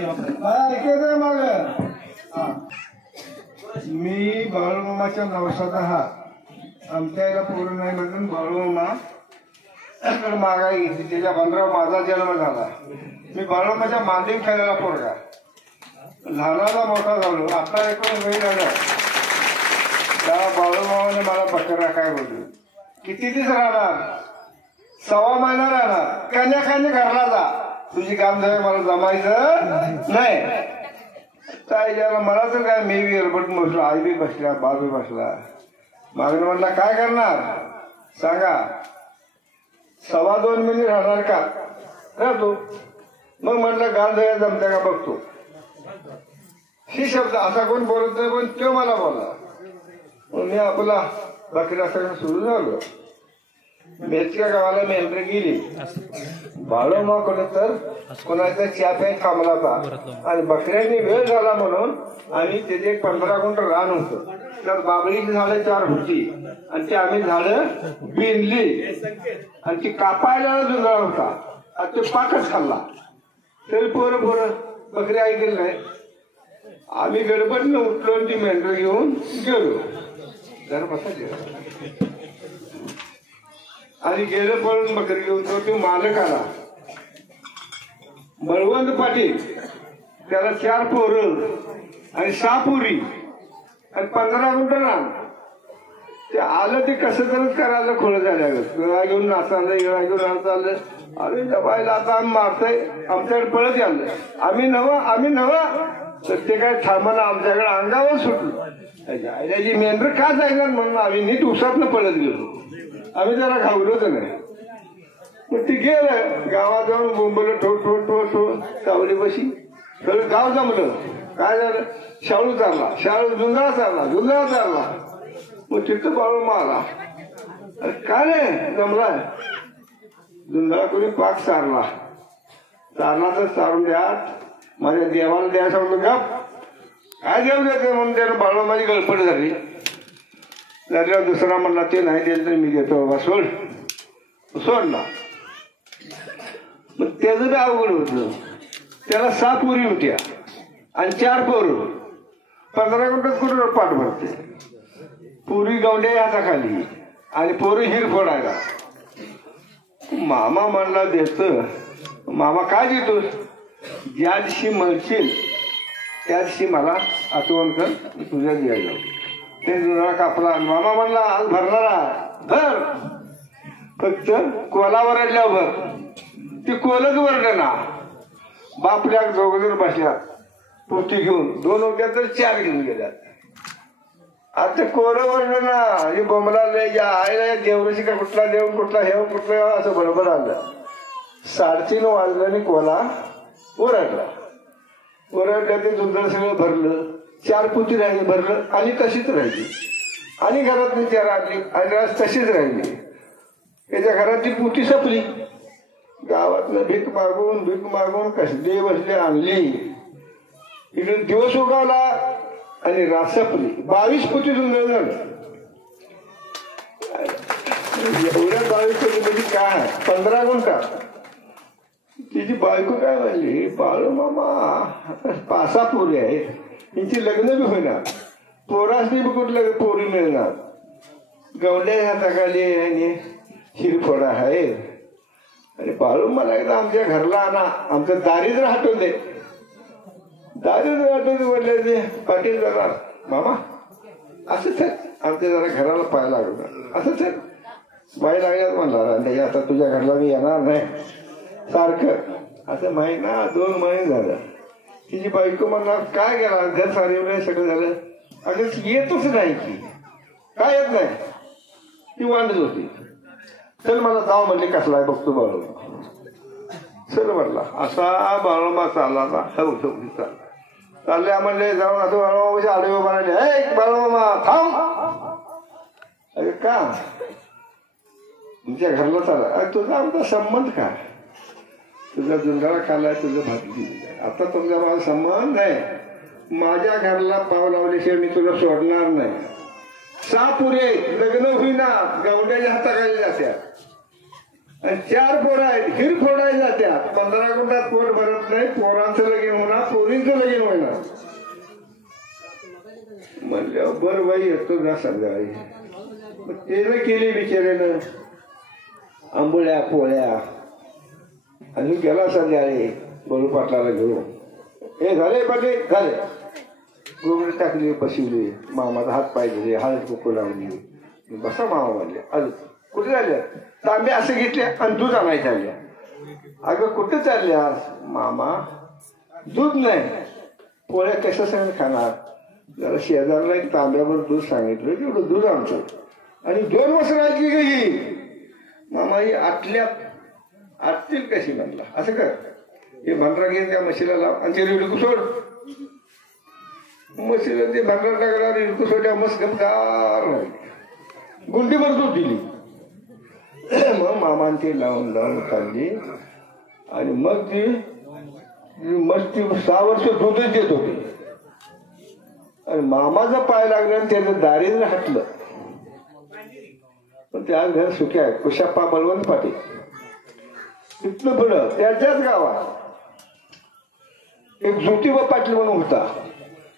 ऐकत आहे माग मी बाळूमामाच्या नवसाचा हा आमच्या याला पूर्ण नाही म्हणून बाळूमामा मागाई घेतली. त्याच्या 15 माझा जन्म झाला. मी बाळूमामाच्या मांडीव खेळायला पोरगा लहानाला मोठा झालो. आता एकूण वेळ झाला त्या बाळूमामाने मला बकरा काय बोललो किती दिवस राहणार 1.25 महिना राहणार कन्याकाने घरला जा तुझी काम झालं मला जमायचं नाही. काय मला तर काय मी एअरपोर्ट बसलो आई बी बसला बा बी बसला मागणं म्हटलं काय करणार सांगा 2.25 महिने राहणार का राहतो. मग म्हटलं गाल धया जमत्या का बघतो. ही शब्द असा कोण बोलत नाही पण तो मला बोलला. मी आपला बकऱ्या सगळं सुरू झालो. मेचक्या गावाला मेंढरी गेली बाळूमाकडे तर कोणाचा चहा प्याय थांबला होता आणि बकऱ्यांनी वेळ झाला म्हणून आम्ही त्याचे 15 गुंठ रान होतं. तर बाबळीची झाडं 4 होती आणि ते आम्ही झाडं बिनली आणि ती कापायला जुंधळा होता आणि तो पाकच खाल्ला. तरी पोरं बकरी ऐकली नाही. आम्ही गडबडनं उठलो आणि ती मेंढर घेऊन गेलो. जरा बसा आणि गेलं पळून बकरी घेऊन तो मालक आला बळवंत पाटील. त्याला 4 पोरं आणि 6 पोरी आणि 15 गुंठ रान. ते आलं ते कसं तरच करायला खोळ झालं. गळा घेऊन नाचायला गळा घेऊन नाचायला. अरे दबायला आता आम्ही मारतोय आमच्याकडे पळत आलं. आम्ही नवं तर ते काय थांबाना आमच्याकडे अंगावर सुटलो. मेंढर का जायला म्हणून आम्ही नीट उसातनं पळत गेलो. आम्ही जरा घाबरलो नाही. मग ते गेलं गावात जाऊन बोंबलं ठो सावली बशी सगळं गाव जमलं. काय झालं शाळू जुंधळा चालला. मग तिथं बाळूमा आला. अरे काय नाही जमलाय जुंधळा कोणी पाक चारला तर चारून द्या माझ्या देवाला द्यायला सांगतो गप काय देऊ देते म्हणून त्यानं बाळूमाची गळपट झाली. झाल्यावर दुसरा म्हणला ते नाही दिलं तर मी देतो बाबा सोडला. मग त्याचं बी अवघड होतं. त्याला 6 पोरी होत्या आणि 4 पोरं. 15 गुंठात कुठं पाठ भरते. पुरी गवंड्या हाताखाली आणि पोरी हिर फोडायला. मामा म्हणला देत. मामा काय देतोस ज्या दिवशी मळशील त्या दिवशी मला आठवण कर तुझ्या द्यायला. ते जुना कापला. मामा म्हणला आज भरणारा भर फक्त कोलावर भर. ती कोलच वरडना. बापल्या 2 जण बसल्या पोती घेऊन 2 होत्या तर 4 घेऊन गेल्या. आता कोलं वरडना बोंबला आईला देवरशी का कुठला देव कुठला हे कुठला असं बरोबर आलं. 3:30 वाजलं आणि कोला ओरडला. ते जुंधळ सगळं भरलं. 4 पोती राहिली भरलं आणि तशीच राहिली. आणि घरातली 4 आली आणि आज तशीच राहिली. त्याच्या घरातली पोती संपली. गावातनं भीक मागून कसली बसली आणली. इकडून दिवस उगवला आणि रात संपली. 22 पोती जुंधळ झालं. एवढ्या 22 पोती म्हणजे काय 15 गुंठा. तिची बायको काय म्हणली बाळूमामा 5-6 पोरी आहेत त्यांची लग्न बी होणार. पोरासनी बी कुठलं पोरी मिळणार. गवंड्या हाताखाली आणि हिरफोडा आहे. आणि बाळूमाला एकदा आमच्या घरला आणा आमचं दारिद्र्य हटवून दे. दारिद्र्य हटवून बोलले ते पाटील जरा मामा असं तर आमच्या जरा घराला पाय लागणार असं तर बाई लागल्यात म्हणणार. आता तुझ्या घरला मी येणार नाही सारखं असं 1-2 महिने झालं. तिची बायको म्हणणार काय गेला घर सारवलं सगळं झालं. अगं येतच नाही की काय येत नाही. ती वांडच होती. चल मला जाऊ म्हणले कसला बघतो बाळूमा. चल म्हटला असा बाळूमा चालला ना चालला चालले म्हणले जाऊन असं बाळूमाच्या आडवे म्हणाले हे बाळूमा थांब. अरे का तुमच्या घरला चालला. तुझा आमचा संबंध काय. तुझा जुंधळा खाल्लाय तुझं भाकरी आता तुझा माझा संबंध नाही. माझ्या घराला पाव लावल्याशिवाय मी तुला सोडणार नाही. 6 पोरी लग्न होईना गवंड्याच्या हाताखाली जात्यात आणि 4 पोरं आहेत हिर फोडायला जात्यात. 15 गुंठात पोर भरत नाही. पोरांचं लगीन होणार पोरींचं लगीन होईना. म्हणल्यावर बरं बाई येतो ना संध्याकाळी. त्यानं केली बिचाऱ्यानं आंबोळ्या पोळ्या आणि गेला संध्याकाळी बळू पाटलाला घेऊन. हे झाले पाटील झाले. गोबडी टाकली बसवली. मामाचा हात पाय दिले हळद कुकू लावली. बसा मामा म्हणले अजून कुठे झाल्या तांबे असं घेतले आणि दूध आणायचे आल्या. अगं कुठे चालल्या मामा दूध नाही पोळ्या कसं सांग खाणार. जरा शेजारला एक तांब्यावर दूध सांगितलं तेवढं दूध आणतो आणि 2 वर्ष राहायची गेली. मामा ही आटतील कशी म्हणला असं कर हे भांडरा घेऊन त्या म्हशीला लाव आणि ते रिडकू सोड. म्हशीला ते भांडरा टाकला रिडकू सोड्या मस्त गमदार राहिली. गुंडीभर दूध दिली. मग मामान ते लावून लावून खाल्ली आणि मग ती मस्त 6 वर्ष दूधच देत होती. आणि मामाचा पाय लागला आणि त्याचं दारिद्र्य हटलं. पण त्या घर सुखी आहे. कुशाप्पा बलवंत पाटील तिथलं पुढं त्याच्याच गावात एक ज्योतिबा पाटील म्हणून होता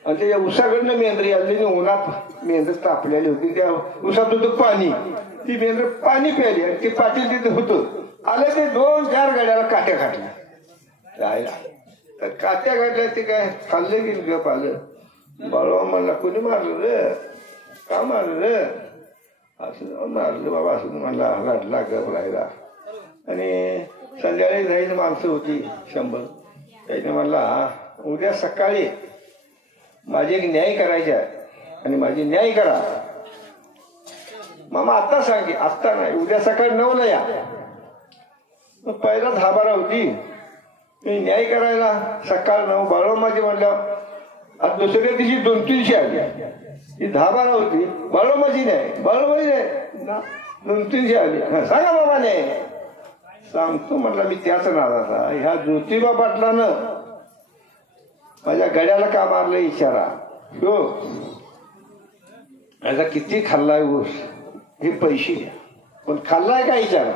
आणि त्याच्या उसाकडनं मेंढरी आलेली उन्हात मेंढर तापलेली होती. त्या उसात होतं पाणी. ती मेंढर पाणी प्यायली आणि ते पाटील तिथे होतं. आलं ते 2-4 गाड्याला काट्या घातल्या. तर काट्या घातल्या ते काय खाल्ले की गप आलं. बाळवा म्हणला कोणी मारलं रे का मारलं रे असं मारलं बाबा असं म्हणला रडला गप राहिला. आणि संध्याकाळी जायची माणसं होती 100. त्याने म्हणला उद्या सकाळी माझी एक न्याय करायची आहे आणि माझी न्याय करा. मामा आत्ता सांगे आत्ता नाही उद्या सकाळी 9ला या. पहिला 10-12 होती मी न्याय करायला सकाळ 9 बाळवा माझी म्हणलं. आज दुसऱ्या दिवशी 2-300 आली. ही 10-12 होती बाळवा माझी नाही बाळवा माझी नाही 2-300 आली. सांगा बाबाने सांगतो म्हटलं मी त्याच नादाचा. ह्या ज्योतिबा पाटलानं माझ्या गड्याला का मारलं इशारा हो याचा किती खाल्लाय ऊस हे पैसे द्या पण खाल्लाय का इशारा.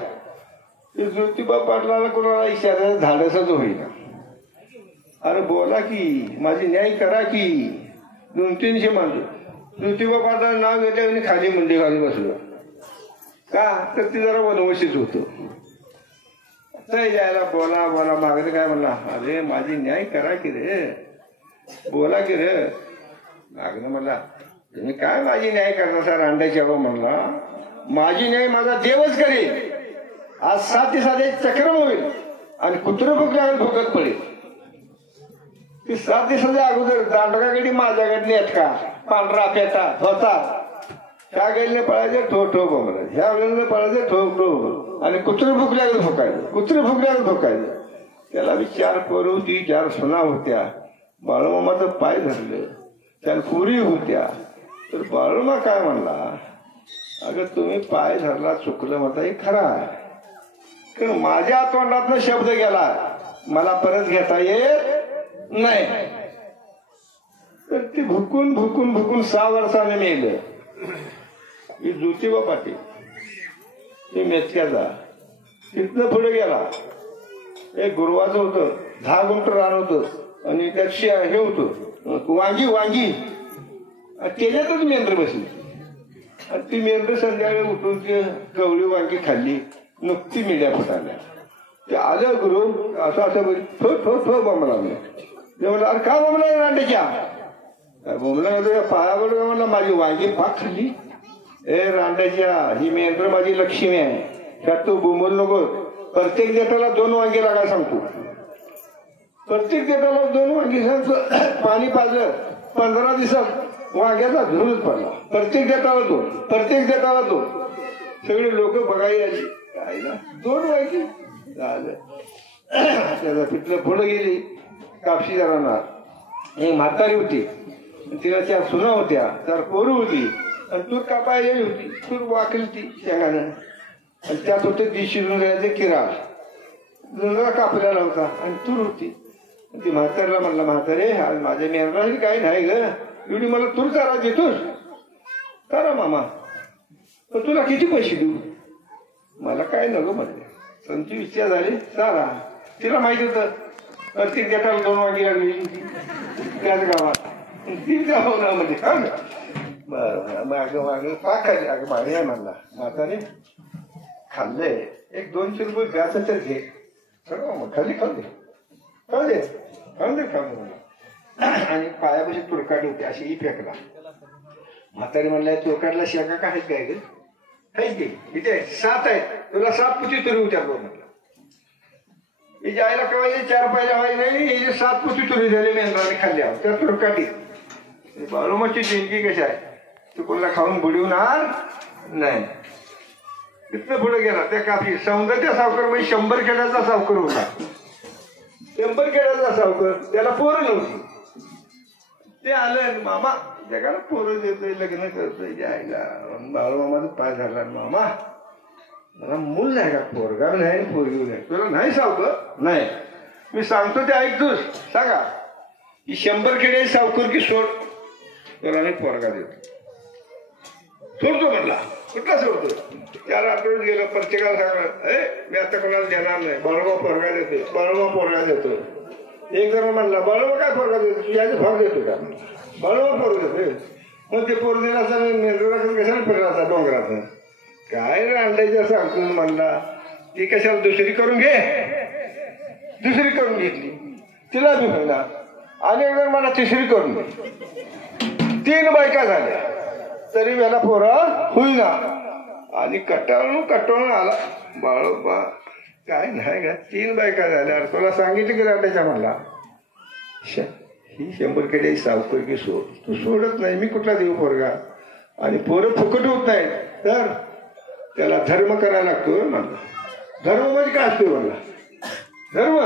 ज्योतिबा पाटलाला कोणाला इशारा धाडसच होईना. अरे बोला की माझी न्याय करा की 200-300 माणसं. ज्योतिबा पाटलाचं नाव घेतलं आणि खाली मुंडी घालून बसलो का तर ती जरा वनवशीच होतो. यायला बोला बोला मागणे काय म्हणला अरे माझी न्याय करा की रे बोला की रे. मागणं म्हणला तुम्ही काय माझी न्याय करता सर अंड्याच्या म्हणला माझी न्याय माझा देवच करेल. आज 7 दिवसात चक्रम होईल आणि कुत्रं भुकल्यावर भुकत पडेल. ती 7 दिवसाच्या अगोदर दांडगागडी माझ्याकडे नेटका पांढरा पेटा धोता त्या गेले पळायचे ठो ठो बोंबला ह्या वेळेला पळायचे ठो ठो आणि कुत्रे भुकल्यावर भुकायचं कुत्रे भुकल्यावर भुकायचं. त्याला बी 4 पोरं होती 4 सुना होत्या. बाळूमामाचं पाय धरलं त्याला पुरी होत्या. तर बाळूमा काय म्हणला अगं तुम्ही पाय धरला चुकलं म्हणता हे खरं आहे कारण माझ्या तोंडातनं शब्द गेला मला परत घेता येत नाही. तर ती भुकून भुकून भुकून 6 वर्षाने मेलं. ही ज्योतिबा पाटील ते मेचक्याचा तिथनं पुढे गेला. एक गुरुवाचं होतं 10 गुंठ रान होतं आणि त्यात हे होतं वांगी त्याच्यातच मेंढर बसली आणि ती मेंढर संध्याकाळी उठून ती गवळी वांगी खाल्ली नुकती मिड्या फुटाल्या. ते आलं गुरु असं असं ठो ठो ठो बोंबला मी म्हणलं अरे का बोंबला रांड्याच्या बोंबला पायावर म्हणला माझी वांगी पाक खाल्ली. ए रांड्याच्या ही मेंढर माझी लक्ष्मी आहे त्यात तू बोंबल नको. प्रत्येक देताला 2 वांगी लागायला सांगतो. प्रत्येक देताला 2 वांगी सांगतो. पाणी पाजलं 15 दिवसात वांग्याचा झुरूच पडला. प्रत्येक देताला 2 प्रत्येक देताला 2 सगळे लोक बघायला आली काय ना 2 वांगी झालं. त्याला पिठलं पुढे गेली. कापशी राहणार एक म्हातारी होती तिला 4 सुना होत्या 4 पोरं होती आणि तूर कापायला होती. तूर वाकली ती शेंगानं आणि त्यात होते 200 रुपयाचे किराळ जुंजरा कापलेला होता आणि तूर होती. ती म्हातारीला म्हणला म्हातारे आज माझ्या मेहनत काय नाही ग एवढी मला तूर चारा देतोस करा मामा पण तुला किती पैसे देऊ. मला काय नको म्हणले. संची विचार झाली चारा तिला माहित होतं ती देताला 2 वाटी लागली त्याच गावात ती गावामध्ये बरं मागं मागं खाल्ली अगं मागे आहे म्हणला म्हाताने खाल्ले 100-200 रुपये व्याज तर घे मग खाल्ली खाल्ले आणि पायापाशी तुरकाडी होती अशी फेकला म्हातारी म्हणला तुरकाडला शेका का आहेत काय ग आहेत की इथे 7 आहेत तुला 7 पुती तुरी उतरलो म्हटलं हिच्या आईला केव्हा 4 पायल्या व्हायला नाही हिचे 7 पुती तुरी झाली मेंढराने खाल्ल्या त्या तुरकाडीत बाळूमाची जिंदगी कशी आहे तू कोणाला खाऊन बुडवणार नाही तिथनं पुढे गेला त्या काफी सौंदर्य सावकर म्हणजे 100 खेड्याचा सावकर होता 100 खेड्याचा सावकर त्याला पोरं नव्हती ते आलं मामा जगाला पोरं देतोय लग्न करतोय जायला बाळूमामाचा पाय झाला मामा मला मूल नाही का पोरगा नाही पोरगी नाही तुला नाही सावकर नाही मी सांगतो ते ऐक तूच सांगा ही 100 खेडे सावकर की सोड तुला मी पोरगा देतो सोडतो म्हणला कुठला सोडतो 4 आठवड्यात गेलं प्रत्येकाला सांगणार मी आता कोणाला देणार नाही बाळूबा पोरगा देतो एक जण म्हणला बाळूबा काय पोरगा देतो तुझ्या भाग देतो का बाळूबा पोरगा देतो मग ते पोर दिला कशाला फिरला डोंगरात काय आणलायचं सांगतो म्हणला ती कशाला दुसरी करून घेतली तिला बी म्हणला आणि एक जण मला तिसरी करून घे 3 बायका झाल्या तरी याला पोरा होईना आणि कटाळून आला बाळोबा काय नाही का 3 बायका झाल्या तुला सांगितलं की राहण्याच्या म्हणला ही 100 खेडे सावकर की सोड तू सोडत नाही मी कुठला देऊ पोरगा आणि पोरं फुकट होत नाही तर त्याला धर्म करायला लागतो म्हणला धर्म म्हणजे काय असतो म्हणला धर्म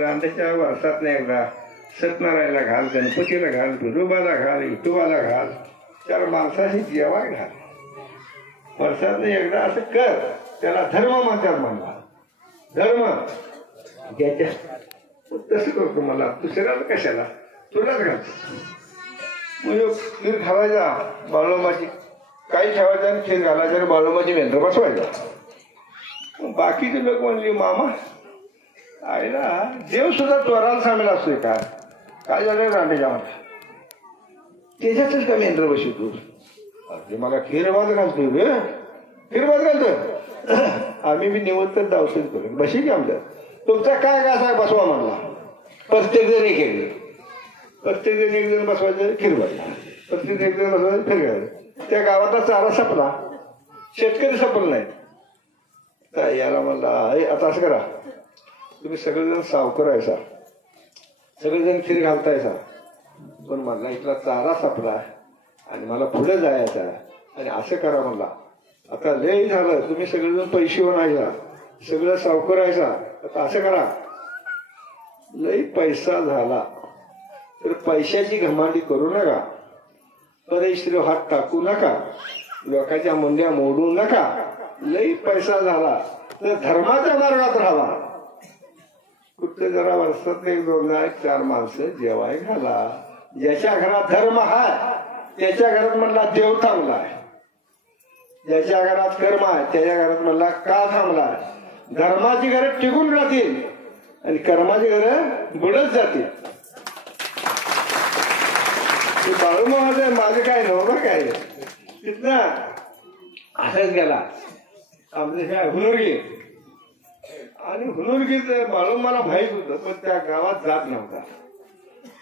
रांध्याच्या वर्षात नाही एकदा सत्यनारायणला घाल गणपतीला घाल बिरोबाला घाल विठोबाला घाल 4 माणसाशी जेवाय घाल वर्षात एकदा असं कर त्याला धर्म म्हणतात म्हणला धर्म घ्यायच्या तसं करतो मला दुसऱ्याला कशाला तुलाच घालतो म्हणजे खीर खावायचा बाळूमाची काही ठेवायचं आणि खीर घालायचं आणि बाळूमाची मेंढर बसवायचा बाकीचे लोक म्हणले मामा आईला देव सुद्धा त्वराला सामील असतोय का काय झालं रांडेच्या मला त्याच्यातच का मेंढर बसवतो अरे मला खीर भात घालतोय ग खीर भात घालतोय आम्ही बी निवृत्त दावतो करू बशी की आमच्या तुमचा काय आहे बसवा म्हणला प्रत्येक जण एक जण बसवायचं खीर भात प्रत्येक एक जण बसवायचं खीर घालायचं त्या गावातला चारा संपला शेतकरी संपला नाही तर याला म्हणला आता असं करा तुम्ही सगळेजण सावकर आहे सगळेजण खीर घालतायसा पण म्हणला इथला चारा संपला आणि मला पुढे जायचा आणि असं करा म्हणला आता लय झालं तुम्ही सगळेजण पैसे होणार सगळं सावकर आहे आता असं करा लय पैसा झाला तर पैशाची घमांडी करू नका परश्री हात टाकू नका लोकांच्या मुंड्या मोडू नका लई पैसा झाला तर धर्माच्या मार्गात राहा कुठे जरा वर्षात 1-2-4 माणसं जेवाय घाला ज्याच्या घरात धर्म आहे त्याच्या घरात म्हणला देव थांबलाय ज्याच्या घरात कर्म आहे त्याच्या घरात म्हणला का थांबलाय धर्माची घरं टिकून राहतील आणि कर्माची घरं बुडत जातील बाळूमामाचं माझं काय नव्हतं काय तिथनं असंच गेला आमच्या हुनुरगी आणि हुनुरगीत बाळूमाला माहीत होतं पण त्या गावात जात नव्हता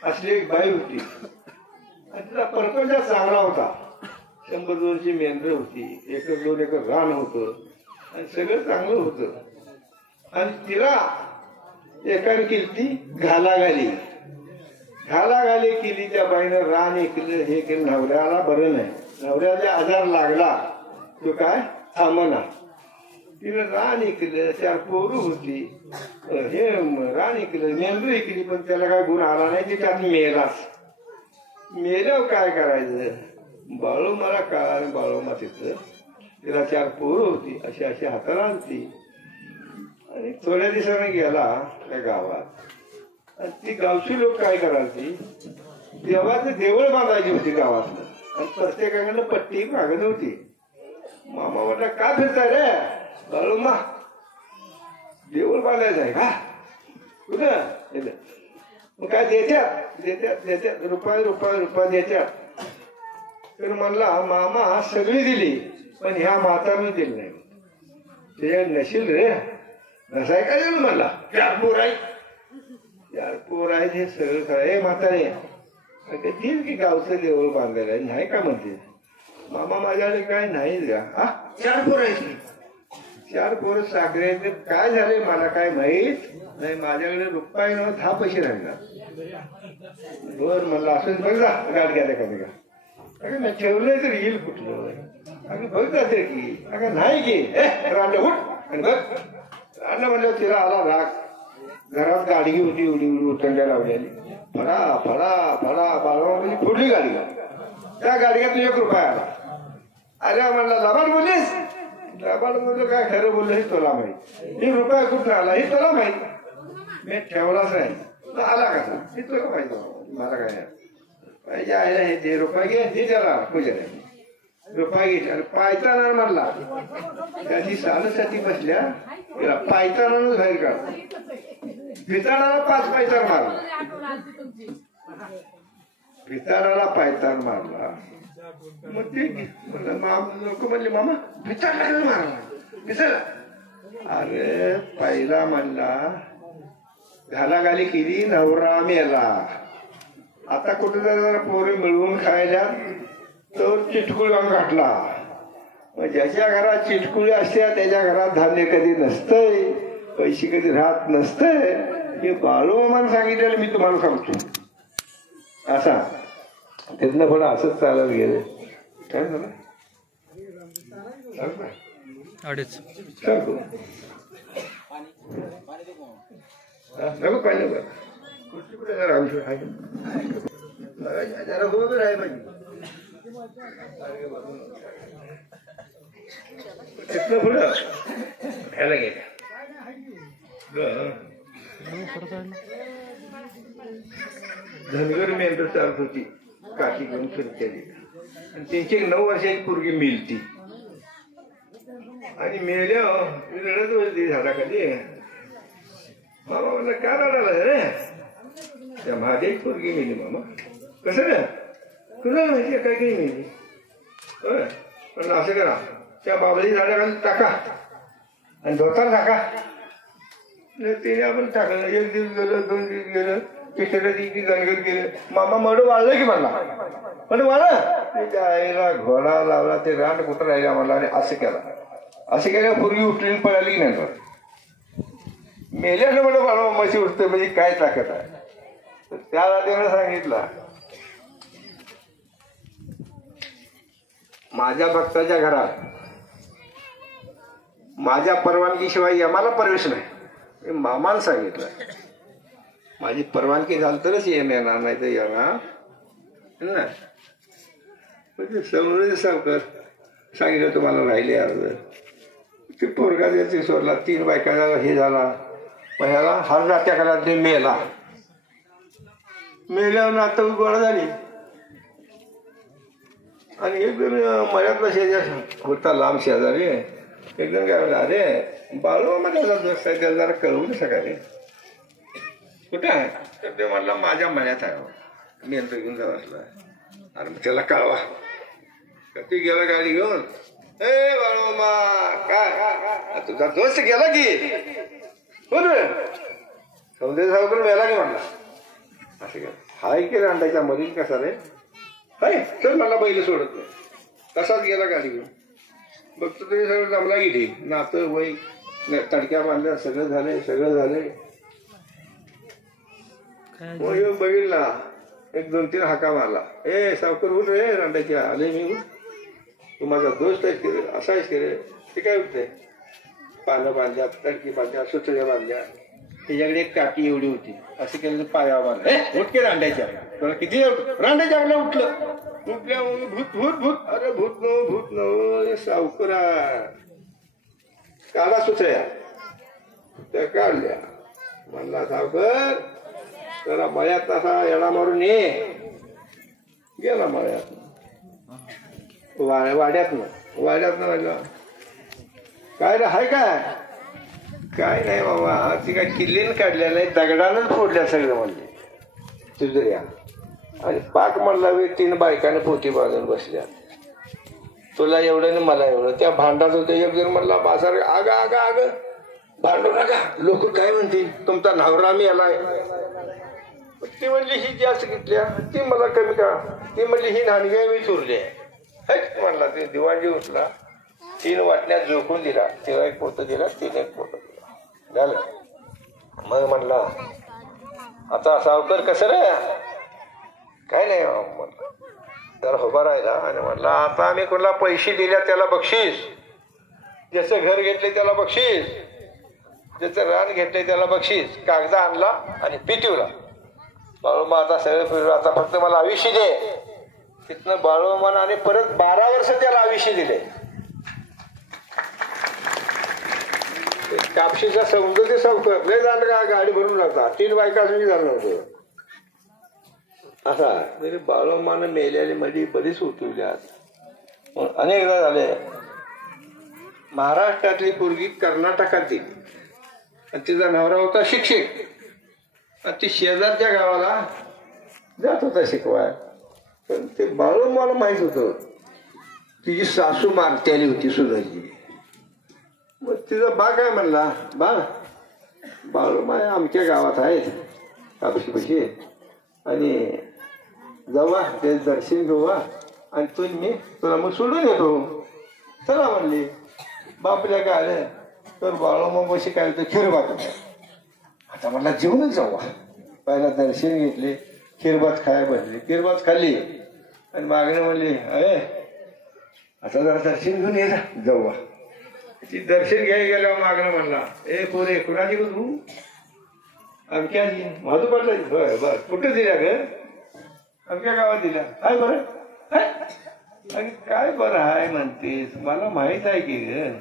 असली एक बाई होती आणि तिला परपंच चांगला होता 100-200 मेंढर होती 1-2 एकर रान होतं आणि सगळं चांगलं होतं आणि तिला एकाने केली ती घालाघाली केली त्या बाईनं रान ऐकलं हे केलं नवऱ्याला बरं नाही नवऱ्याला आजार लागला तो काय थांबना तिनं रान ऐकलं 4 पोरं होती हे रान ऐकलं मेंढर ऐकली पण त्याला काय गुण आला नाही ते त्यात मेल्यावर काय करायचं बाळूमाला काय बाळूमा तिथं तिला 4 पोरं होती अशी हाताला आणती आणि थोड्या दिवसाने गेला त्या गावात आणि ती गावची लोक काय करायची देवाचं देवळ बांधायची होती गावातलं आणि प्रत्येकाकडनं पट्टी मागत होती मामा म्हटलं का फिरताय रे बाळूमा देवळ बांधायचं आहे का कुठं मग काय देत्यात रुपया देत्यात. तर म्हणला मामा सगळी दिली पण ह्या म्हातारने दिली नाही. ते नशील रे नसाय काय दिलं म्हणला. 4 पोर आहेत हे सगळं काय म्हातारे दिल की गावचं देऊळ बांधायला नाही का म्हणते. मामा माझ्याकडे काय नाही द्या. 4 पोर आहेत. 4 पोर साखरे काय झाले मला काय माहित नाही. माझ्याकडे रुपये 10 पैसे राहणार. बर म्हणलं असं बघ जा गाडग्याला कमी का अगं मी ठेवलंय तर येईल कुठलं. अगं बघ जाते की अगं नाही की रांड उठ आणि बघ. रांड म्हणलं तिला आला राग. घरात गाडगी होती एवढी उतरल्या लावलेली. फडा फडा फडा बाळवा म्हणजे फुटली गाडी. त्या गाडग्यात 1 रुपया आला. अरे म्हणला लबाड बोललीस. लबाड बोललो काय खरं बोललं हे तुला माहित. 1 रुपया कुठं आला हे तुला माहित. मी ठेवलाच नाही. आला कसा हे तुला माहित मला काय पाहिजे आहे हे ते रुपये घे हे त्याला पूजा रुपये घे. पायताना मारला त्याची सालसाठी बसल्या तिला पायताना बाहेर काढ. भिताडाला 5 पायतान मारला. भिताडाला पायतान मारला. मग ते लोक म्हणले मामा भिताडाला मारला भिताडा. अरे पहिला म्हणला घालाघाली केली नवरा मेला. आता कुठे जरा पोरे मिळवून खायला तर चिटकुळ घातला. मग ज्याच्या घरात चिटकुळी असत्या त्याच्या घरात धान्य कधी नसतंय पैसे कधी राहत नसतंय. हे बाळूमामाने सांगितलेलं मी तुम्हाला सांगतो. असा तिथनं पुढं असंच चालत गेले. काय झालं सांगतो नको पाहिजे कुठे कुठे जरा औषध आहे जरा उभं राहाय पाहिजे. तिथनं पुढं ह्याला गेल्या धनगर मेंढर चालत होती. काठी घेऊन फिरतेली आणि त्यांची 9 वर्षाची पोरगी मिळती आणि मेल्या रडत होती झाडाखाली. मामा म्हणलं काय रडायला रे. त्या महादेव पोरगी मिळली. मामा कसं रे तुला माहिती काय काही मिळली. होय म्हणलं असं करा त्या बाबळी झाडाखाली टाका आणि धोतर टाका. तिने आपण टाकलं. 1 दिवस गेलं 2 दिवस गेलं 3ऱ्या दिवशी गणगत गेले. मामा मड वाळलं की म्हणला पण वाळलं त्या आईला घोडा लावला. ते रांड कुठं राहिला मला आणि असं केलं पूर्वी उठली पळाली की नंतर मेल्यानं म्हणून बाळा म्हशी उठते म्हणजे काय ताकद आहे. तर त्या रात्रीनं सांगितलं माझ्या भक्ताच्या घरात माझ्या परवानगीशिवाय आम्हाला प्रवेश नाही. मामानं सांगितलं माझी परवानगी झाली तरच येणार नाही तर येणार नाही. म्हणजे समोर सावकर सांगितलं तुम्हाला राहिले अर्ज. ते पोरगा द्यायचे सोडला. 3 बायकाला हे झाला. ह्याला हर जात्या करा ते मेला. मेल्यावर आता गोळा झाली आणि एक जण मळ्यातला शेजारी होता लांब शेजारी. एक जण काय म्हणला अरे बाळू माझ्या दोस्त आहे त्याला जरा कळवू नये सकाळी कुठे आहे. तर ते म्हणला माझ्या मळ्यात आहे. मी यंत्र घेऊन जाऊ. अरे मग त्याला कळवा. ती गेला गाडी घेऊन. ए बाळूमा काय तुझा दोस्त गेला की समजे सावकर मेला की म्हणला. असं गेला हाय की रांडाच्या मधील कसा रे हाय तर मला बैल सोडत नाही. तसाच गेला गाडी घेऊन. बघतो तरी सगळं जमला गेली. नातं वय तडक्या बांधल्या सगळं झाले. बघितला 1-2-3 हाका मारला. ए सावकर उठ रे रांडाच्या आले मी उठ. तू माझा दोस्त आहेस की रे असा आहेस की रे. ते काय उठते पानं बांधल्या तडकी बांधल्या सुचल्या बांधल्या. त्याच्याकडे एक काठी एवढी होती. असं केलं तर पाया बांधला उठ के रांडायच्या. तुला किती रांडायच्या आपल्या उठल्या भूत भूत भूत. अरे भूत न सावकरा काढा सुचल्या त्या काढल्या. म्हणला सावकर त्याला मळ्यात असा येडा मारून ये. गेला मळ्यात वाड्यातनं म्हणलं काय रे हाय काय काय नाही बाबा, ती काय किल्लीनं काढल्या नाही, दगडानंच फोडल्या सगळं म्हणले तुझ्या. आणि पाक म्हणला वे 3 बायकाने पोती बांधून बसल्या. तुला एवढं आणि मला एवढं. त्या भांडात होते. एक जण म्हणला बाजार आग आग आग भांडू नका, लोक काय म्हणतील, तुमचा नवरा मी आलाय. ती म्हणली ही जास्त घेतल्या, ती मला कमी का. ती म्हणली ही नाणग्या मी चुरली आहे म्हणला. ते दिवाळी उठला, 3 वाटण्यात झोकून दिला. तिला एक पोतं दिला, तिने एक पोतं दिला, झालं. मग म्हणला आता सावकर कसं रे. काय नाही म्हणलं. तर उभा राहिला आणि म्हणला आता आम्ही कोणाला पैसे दिल्या त्याला बक्षीस, ज्याचं घर घेतले त्याला बक्षीस, ज्याचं रान घेतले त्याला बक्षीस. कागदा आणला आणि पिटिवला. बाळूमा आता सगळं फिरलो, आता फक्त मला आयुष्य दे. तिथनं बाळूमान आणि परत 12 वर्ष त्याला आयुष्य दिले. कापशीचा सौंदर्य सावकर लय जाण का गाडी भरून लागता. 3 बायका असून झालं नव्हतं असा. म्हणजे बाळूमानं मेलेली मध्ये बरीच उठवल्यात. अनेकदा झाले. महाराष्ट्रातली पोरगी कर्नाटकात दिली आणि तिचा नवरा होता शिक्षक. आणि ती शेजारच्या गावाला जात होता शिकवाय. पण ते बाळूमाला माहित होतं तिची सासू मारत्याली होती सुधाची. मग तिचा बा काय म्हणला, बा बाळूमा आमच्या गावात आहेत कापशीपाशी आणि जावा ते दर्शन घेऊवा आणि तुम्ही तुला मग सोडून येतो. चला म्हणली. बापल्या काय आलं तर बाळूमा बशी काय होतं खिरभात. आता मला जेवणच जाऊ. पहिला दर्शन घेतले, खिरभात खाय बसले, खिरभात खाल्ली आणि मागणे म्हणली अरे आता जरा दर्शन घेऊन ये जाऊ. ती दर्शन घ्यायला गेल्यावर मागणं म्हणला ए पोरे कुणाची गो तू. आमच्या माझू पडला. होय बर कुठं दिल्या ग. आमच्या गावात दिल्या. काय बरं आणि काय बरं आहे म्हणतेस, मला माहित आहे की ग.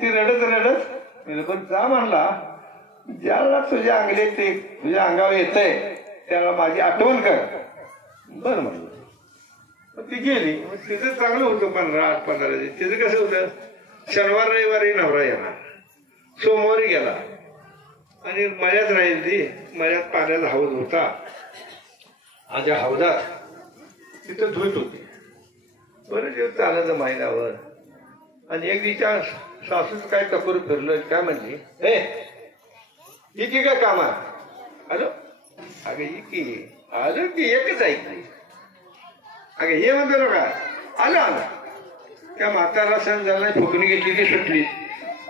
ती रडत रडत पण जा म्हणला ज्याला तुझ्या अंगले ते तुझ्या अंगावर येतंय त्याला माझी आठवण कर. बरं म्हणलं. ती गेली. तिचं चांगलं होतं 15 दिवस. तिचं कसं होतं शनिवार रविवारी नवरा येणार, सोमवारी गेला आणि मळ्यात राहील. ती मळ्यात पाण्याचा हौद होता. माझ्या हौदात तिथं धुत होती. बरं दिवस चालायचं महिनाभर. आणि एक दिवसा सासूच काय टकोर फिरलं. काय म्हणली हे इथे काय कामात आलो. अगं इकी आलो की एकच ऐकली. अगं हे म्हणतो ना का आलं आला. त्या म्हातारा सण झाला. फुकणी घेतली ती सुटली.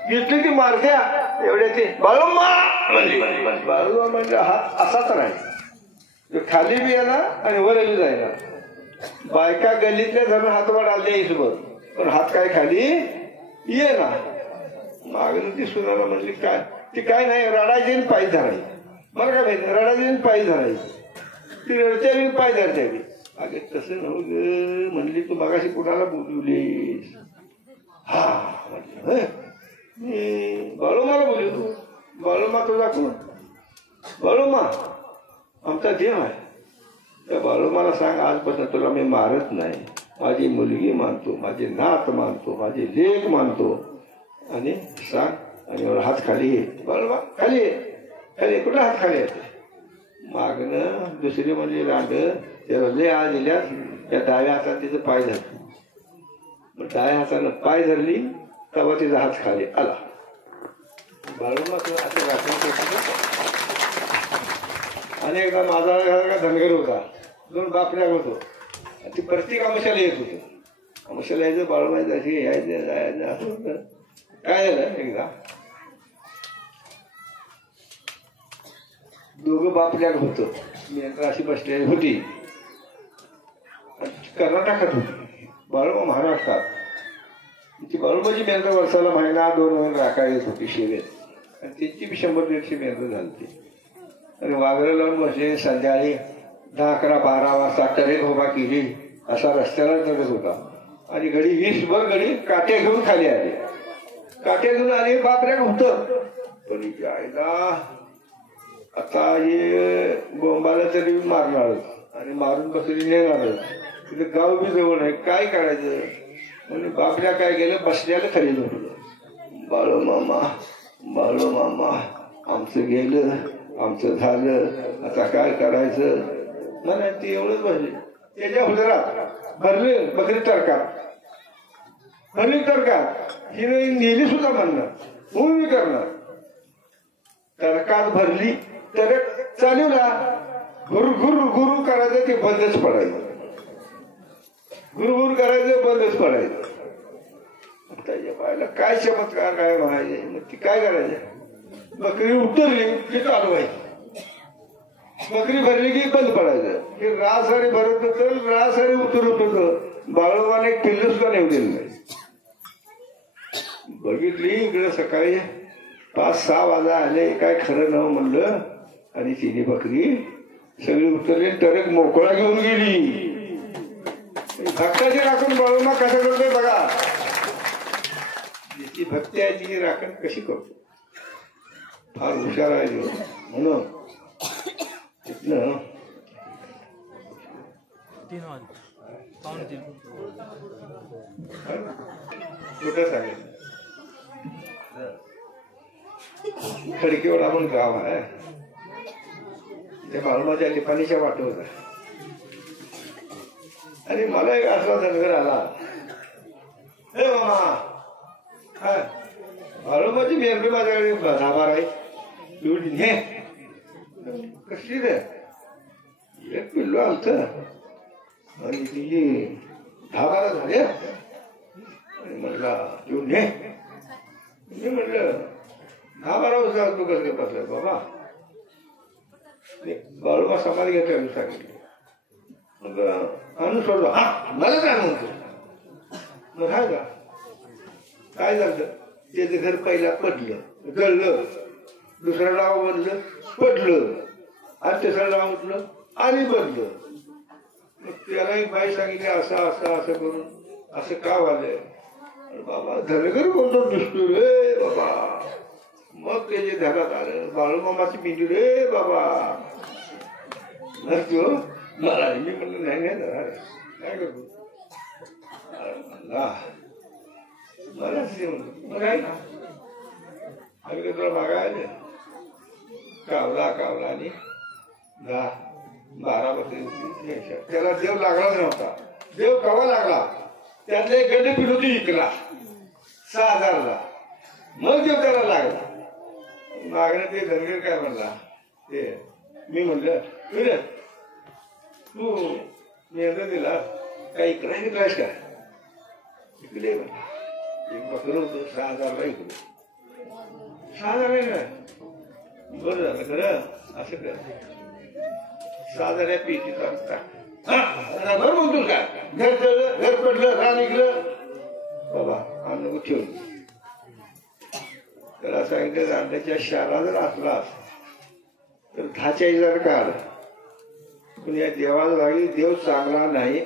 घेतली ती मारत्या एवढ्या ती बाळूमा म्हणली. बाळूमा म्हणजे हात असाच राहील, खाली बी येणार आणि वर बी जायला. बायका गल्लीतल्या धरून हात वर आले इसोबत, पण हात काय खाली ये ना. मागून ती सुनाला म्हणली काय ती काय नाही रडायची पायी धरायची. मला काय माहिती रडायची पायी धरायची. ती रडत्या बी पायी धरत्या बी. अगे तसं नव ग म्हणली तू मगाशी कुणाला बोलवलीस. हा म्हटलं मी बाळूमाला बोलवतो. बाळूमा तुझा कोण. बाळूमा आमचा देव आहे. त्या बाळूमाला सांग आजपासून तुला मी मारत नाही. माझी मुलगी मानतो, माझी नात मानतो, माझी लेक मानतो. आणि सांग आणि हात खाली ये. बाळूमा खाली ये. खाली कुठं हात खाली येते. मागणं दुसरी म्हणजे रांड त्याला लय आज दिल्या. त्या डाव्या हाताने तिचं पाय धरलं. मग डाव्या हातानं पाय धरली तेव्हा तिचा हात खाली आला. बाळूमा तुला असं राखून. आणि एकदा माझा धनगर होता. 2 बापल्या होतो. ती प्रत्येक आमशाला येत होती. आमशाला यायचं बाळूमा यायचं जायचं असं होतं. काय झालं एकदा दोघं बापल्याग होतं. मी अशी बसलेली होती. कर्नाटकात होती. बाळूमा महाराष्ट्रात. ती बाळूमाची मेंढर वर्षाला महिना 2 महिने राखायला येत होती शेवेत. आणि त्यांची बी 100-150 मेंढर झाली. आणि वाघरं लावून बसले. संध्याकाळी 10, 11, 12 वाजता टरेक उभा केली. असा रस्त्याला चढत होता. आणि घडी 20 भर घडी काट्या घेऊन खाली आले. काट्या घेऊन आले बापऱ्या होतं. पण जायला आता हे बोंबाला तरी मारणारच आणि मारून बसली नेणारच. तिथे गाव बी जवळ नाही. काय करायचं म्हणजे बापल्या काय गेलं बसल्याला खाली झोपलं. बाळूमामा बाळू मामा आमचं गेलं, आमचं झालं, आता काय करायचं मला ते एवढंच भरले. त्याच्या हुजरात भरले बकरी तरकात, भरली तरकात हिने नेली सुद्धा म्हणणार हो मी करणार. तरकात भरली तर चालवला, गुरु गुरु गुरु करायचं ते बंदच पडायचं, गुरु करायचं बंदच पडायचं. त्याच्या पायाला काय चमत्कार काय म्हणायचे. मग ती काय करायचं, बकरी उतरली की चालवायची, बकरी भरली की बंद पडायचं. हे रासारी भरत होतं, रासारी उतरत होतं. बाळूमाने एक पिल्लू सुद्धा नेवलेलं नाही. बघितली इकडे सकाळी 5-6 वाजा आले, काय खरं नव म्हणलं, आणि तिने बकरी सगळी उतरली, टरक मोकळा घेऊन गेली. भक्ताची राखण बाळूमा कसं करतोय बघा, जिची भक्ती आहे तिची राखण कशी करतो, फार हुशार आहे देव. म्हणून तिथनं कुठं सांगेल खडकीवर आपण गाव आहे, त्या बाळूमाच्या लिपाणीच्या वाटेवर आहे. आणि मला एक असा धनगर आला, हे मामा बाळूमाची मेमरी माझ्याकडे 10-12 आहे, एवढी ने कसली रे, एक पिल्लू आमचं आणि तिची 10-12 झाले. आणि म्हटला तू ने, मी म्हटलं 10-12 वर्ष तू कसं बसलाय बाबा. बाळूमा समाधी घेतल्या सांगितले. मग आणून सोडला, हा मला काय म्हणतो. मग काय का काय झालं, त्याचं घर पहिला पडलं, जळलं, दुसरा डाव बनलं, पडलं, आणि तिसरा डाव उठलं आणि बनलं. मग त्याला एक बाई सांगितली असं असं असं करून असं का व्हायलंय. बाबा धनगर कोणतं दिसतो रे बाबा. मग त्याचे ध्यानात आलं, बाळूमामाची मेंढी रे बाबा. मला मी म्हणलं नाही नाही काय करतो मला तुला मागायला कावला कावला आणि 10-12 बकरी. त्याला देव लागलाच नव्हता. देव कवा लागला, त्यातले गड्डे पिढोती विकला 6,000ला. मग देव त्याला लागला. मागणं ते धनगर काय म्हणला, ते मी म्हणलं तू निर्णय दिला काय इकडे घेतलायस का, इकडे एक बकर होतं 6,000ला इकडे 6,000 आहे ना. बरं झालं खरं असं कर, 6,000 पेटीत बरं म्हणतो का. घर चढलं, घर पडलं, रान निघलं बाबा अन्न ठेवलं. त्याला सांगितलं अंड्याच्या शाळा जर असलास तर 10,000 काढ, पण या देवाला लागली देव चांगला नाही.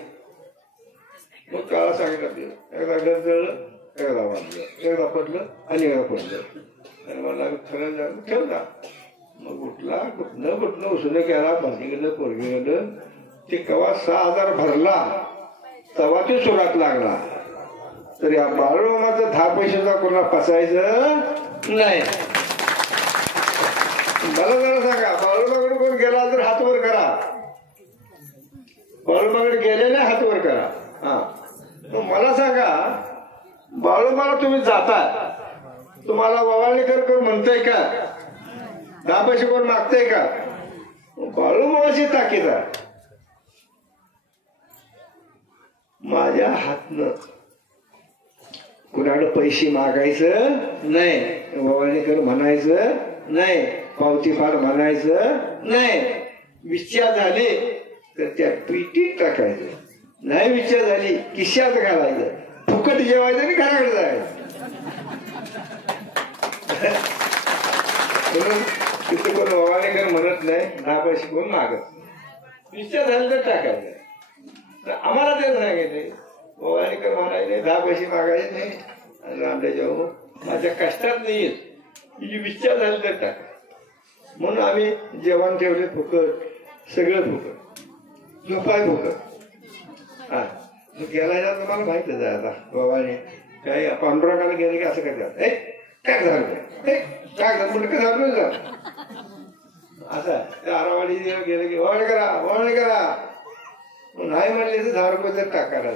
मग काळा सांगितलं देव, एकदा घर जळलं, एकदा वाढलं, एकदा पडलं आणि एकदा पडलं. आणि मला खरं झालं ठेवला. मग उठला, कुठनं उसणं केला, भाजीकडं पोरगीकडं. ते कवा 6,000 भरला तेव्हा ते सुरात लागला. तर या बाळूमामाचं 10 पैशाचा कोणा फसायचं नाही. मला जरा सांगा, बाळूमाकडे कोण गेला तर हात वर करा. बाळूमाकडे गेलेले हात वर करा. हा मला सांगा, बाळूमाला तुम्ही जाता, तुम्हाला ववाळणीकर कोण म्हणताय का, 10 पैसे कोण मागताय का. बाळूमाची ताकीद आहे. माझ्या हातनं कुणाकडे पैसे मागायचं नाही, ववाळणीकर म्हणायचं नाही, पावतीफार म्हणायचं नाही. विचार झाले तर त्या पेटीत टाकायचं, नाही विचार झाली खिशात घालायचं, फुकट जेवायचं आणि घराकडे जायचं. तिथे कोण ववाळणीकर म्हणत नाही, 10 पैसे कोण मागत. विचार झाले तर टाकायचं. आम्हाला ते सांगितले ववाळणीकर म्हणायचे 10 पैसे मागायचे नाही. आणि आमच्या जेव्हा माझ्या कष्टात नाही येत, तिची विचार झाली तर टाका. म्हणून आम्ही जेवण ठेवले फुकट, सगळं फुकट, झोपाय फुकट. हा गेला जा तुम्हाला माहितच आहे. आता बाबाने काही पांडुरंगाला गेले की असं करतात, काय झालं टाक मुंडकं झालं जा आता त्या आरावाडी गेलं की वळण करा नाही म्हणले तर 10 रुपये तर टाकायला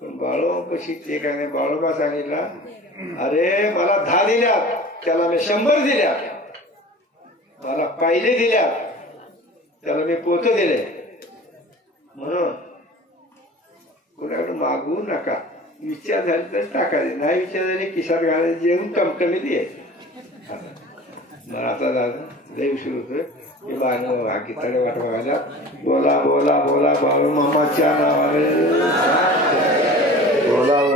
पण बाळू कशी ते काय नाही बाळोबा सांगितला अरे मला 10 दिल्या त्याला मी 100 दिल्या मला पाहिले दिल्या त्याला मी पोत दिले म्हणून कुणाकडे मागू नका विचार झाले तर टाकायचे नाही विचार झाले खिशात घालायचे जेवून टमटमीत ये मला आता लय उशीर होतोय गीताने वाट बघायला बोला बाळू मामाच्या नावाने बोला